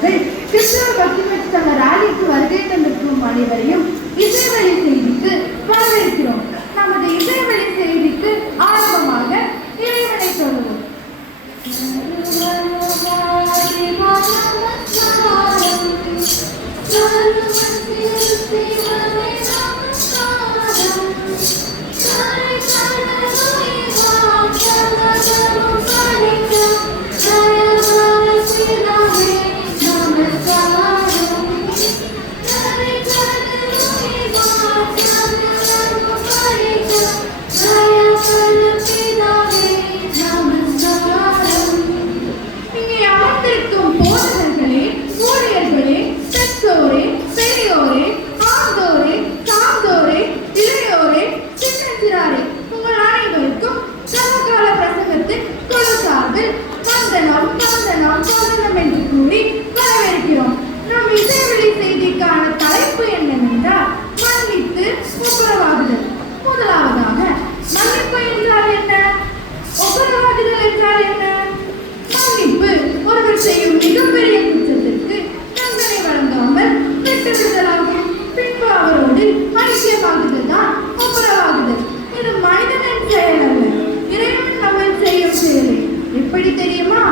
நாங்கள் கிறிஸ்தவ பக்தி சங்க ராலிக்கு வருகை தந்திருக்கும் அனைவரையும் இசைவழி செய்திக்கு வரவேற்கிறோம். நமது இசைவழி செய்திக்கு ஆரம்பமாக இறைவனை சொல்லுவோம். எப்படி தெரியுமா?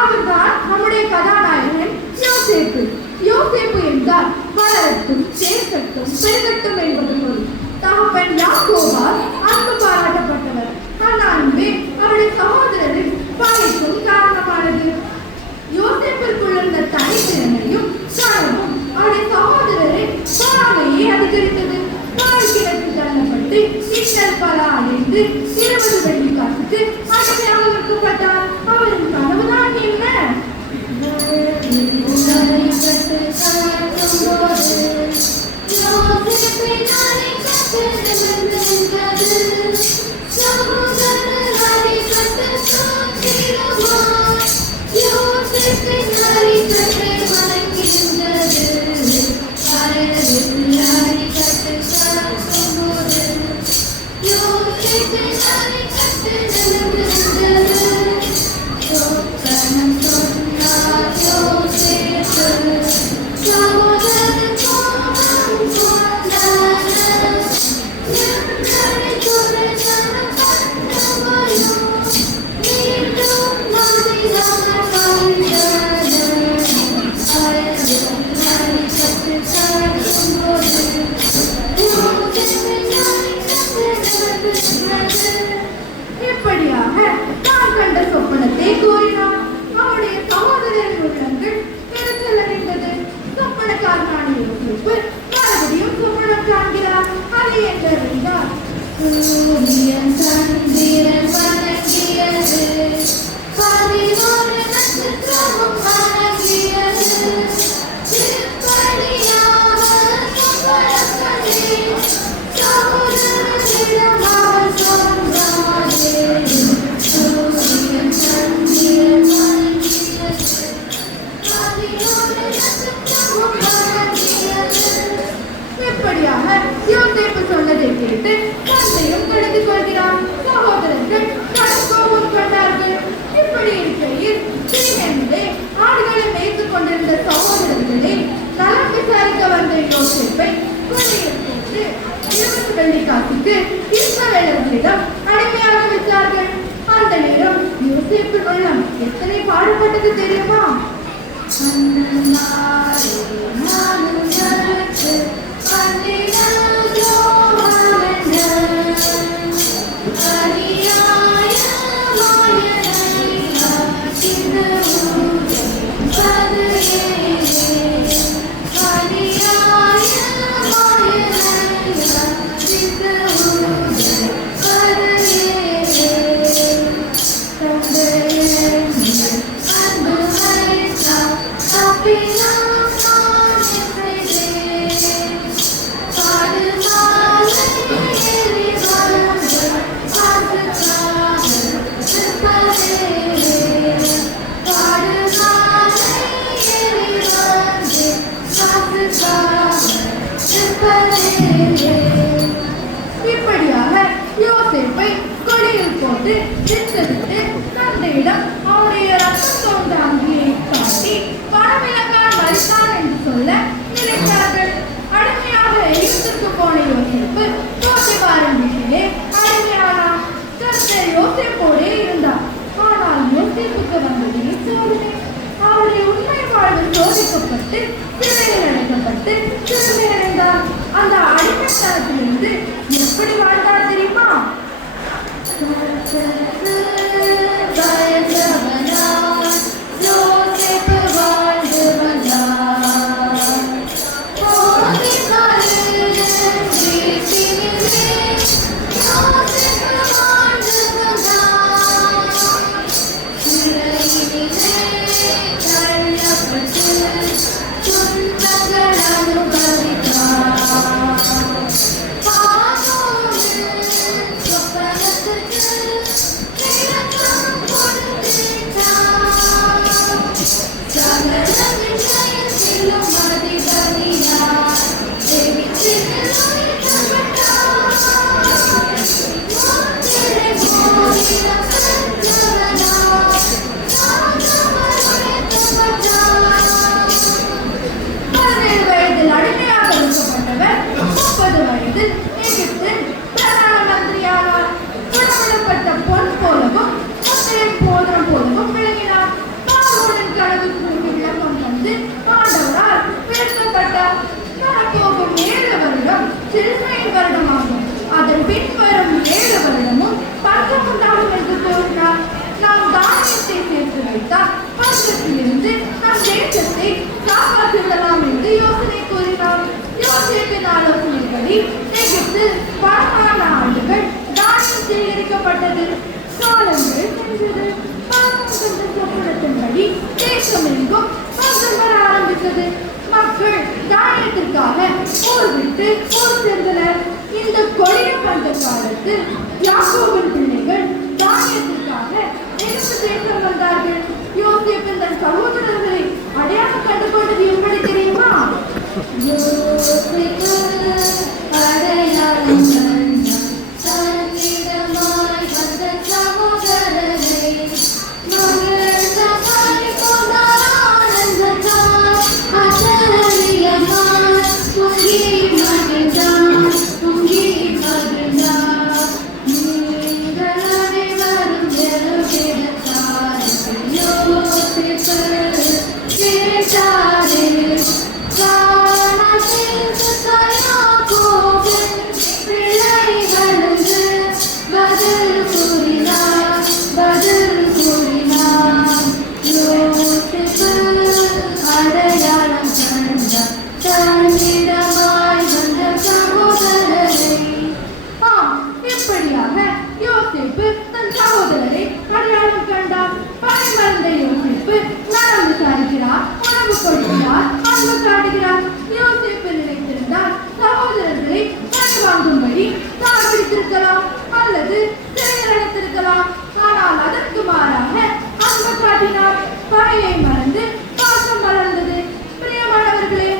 அவர்தான் நம்முடைய கதாநாயகன் யோசேப்பு. யோசேப்பு என்றால் வளரட்டும், சேர்க்கட்டும், பெருகட்டும் என்பது பொருள். தகப்பன் யாக்கோபால் அன்பு பாராட்டப்பட்டவர். அந்த அன்பே அவருடைய சகோதரரின் பகைக்கும் காரணமானது. யோசேப்பிற்குள் இருந்த தனித்திறமையும் கனவும் அவருடைய சகோதரரின் பொறாமையை அதிகரித்தது. வாழ்க்கைக்கு தள்ளப்பட்டு இன்னல் பல அடைந்து 20 வெள்ளிக்காசுக்கு அடிமையாக விற்கப்பட்டார். அவரின் கனவுதான் என்ன? இப்படியாக தான் கண்ட சொப்பனத்தை கூறினார். அவருடைய சகோதரரின் உள்ளங்கள் செல்லறிந்தது. சொப்பனக்காரனான யோசேப்பு மறுபடியும் சொப்பனம் காண்கிறார். அதை என்றறிந்தார். சூரியன் சந்திரன் வணங்கியது, 11 நட்சத்திரமும் வணங்கியது. இப்படியாக யோசேப்பு சொன்னதை கேட்டு தந்தையும் கலந்து கொள்கிறார். சகோதரர்கள் கோபம் கொண்டார்கள். இப்படி இருக்கையில் சீனே ஆடுகளை மேய்த்துக் கொண்டிருந்த சகோதரர்களை நலம் விசாரிக்க வந்த யோசேப்பை கொலையில் போட்டு 20 வெள்ளிக்காசுக்கு இஸ்ரவேலர்களிடம் அடிமையாக வைத்தார்கள். அந்த நேரம் யோசேப்பு உள்ளம் எத்தனை பாடுபட்டது தெரியுமா? போட்டு திட்டமிட்டு தந்தையிடம் அவருடைய ரத்தம் தோன்ற அங்கியை காட்டி பணவிலங்கான் மறித்தான் என்று சொல்ல நினைத்தார்கள். அடிமையாக எகிப்துக்கு போன யோசேப்பு போத்திபாரின் வீட்டிலே அடிமையானார். கர்த்தர் யோசேப்போடே இருந்தார். ஆனால் யோசேப்புக்கு வந்ததே சோதனை. அவருடைய உண்மை வாழ்வு சோதிக்கப்பட்டு சிறையில் அடைக்கப்பட்டு சிறுமையடைந்தார். அந்த அடிமைத்தனத்திலிருந்து எப்படி வாழ்ந்தார் தெரியுமா? அதன் பின்வரும் 7 வருடமும் பஞ்சம் உண்டாகும் என்று கூறினார். நாம் தானியத்தை சேர்த்து வைத்தால் பஞ்சத்திலிருந்து நம் தேசத்தை காப்பாற்றிவிடலாம் என்று யோசனை கூறினார். யோசேப்பின் ஆலோசனைப்படி எகிப்தில் 16 ஆண்டுகள் தானியம் சேகரிக்கப்பட்டது. காலங்கள் சென்றது. பணம் சென்ற சொப்பனத்தின்படி தேசம் எங்கும் பஞ்சம் வர ஆரம்பித்தது. மக்கள் தானியத்திற்காக ஊர் விட்டு ஊர் சென்றனர். இந்த கொடிய பஞ்ச காலத்தில் யாக்கோபின் பிள்ளைகள் தானியத்திற்காக எகிப்து தேசம் வந்தார்கள். யோசேப்பின் தன் சகோதரர்களை அடையாளம் கண்டுகொண்டது எப்படி தெரியுமா? அல்லது சிறையிலடைத்திருக்கலாம். ஆனால் அதற்கு மாறாக அன்பு காட்டினார். பகையை மறந்து பாசம் வளர்ந்தது. பிரியமானவர்களே,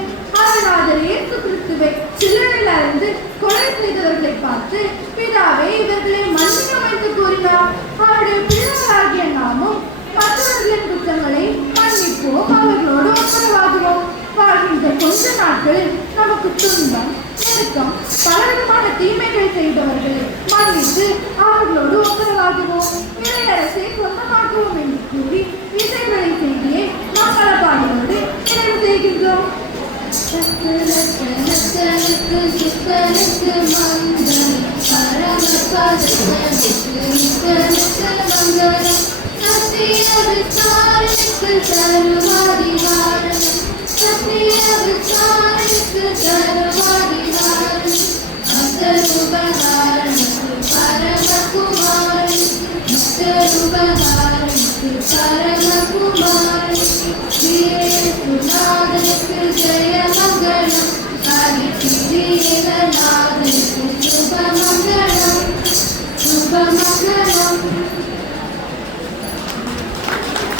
அருளாளர் இயேசு கிறிஸ்துவை சிலுவையில் அறைந்து கொலை செய்தவர்களை பார்த்து பிதாவே இவர்களை மன்னியும் என்று கூறினார். அவருடைய பிள்ளைகளாகிய நாமும் மற்றவர்களின் குற்றங்களை மன்னிப்போம், அவர்களோடு ஒப்புரவாகுவோம். வாழ்கின்ற கொஞ்ச நாட்களில் நமக்கு துன்பம், நெருக்கம், பலவிதமான தீமைகள் செய்தவர்களை மன்னித்து அவர்களோடு ஒப்புரவாகுவோம். இளையரசை சொந்தமாக்குவோம் என்று கூறி இசைகளை செய்தியை மங்கள பாடலோடு நிறைவு செய்கின்றோம். Subhamagalam, Subhamagalam.